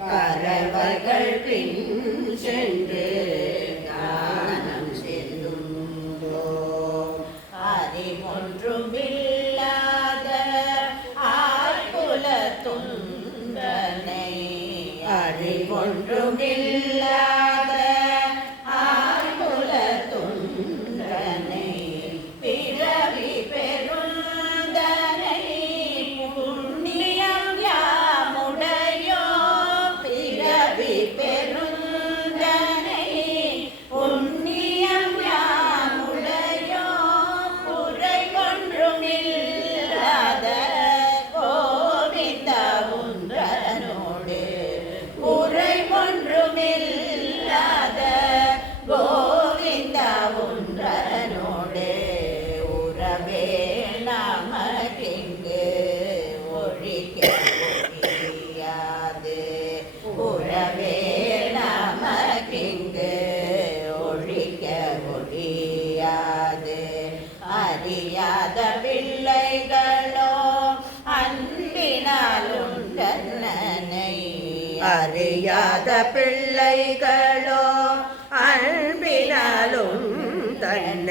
பறவைகள் பின் சென்று கானம் செல்லும்போ அறிவொன்றுமில்லாத ஆய்குல துன்றனை அறிவொன்றுமில்லாத ஆய்குல துன்றனை பிறவி பெருந்தனை புண்ணியம் யாமுடையோ பிறவி பெருந்தனை புண்ணியம் யாமுடையோ குறை ஒன்றுமில்லாத கோவிந்த உன்றனோடு குறை ஒன்றுமில்லாத கோவிந்த உன்றனோடு உறவே நமக்கிங்கு ஒழிக்க முடியாது உறவே நமக்கிங்கு ஒழிக்க முடியாது அறியாத பிள்ளைகளோ அன்பினாலும் தன்னை அறியாத பிள்ளைகளோ அன்பினாலும் தன்னை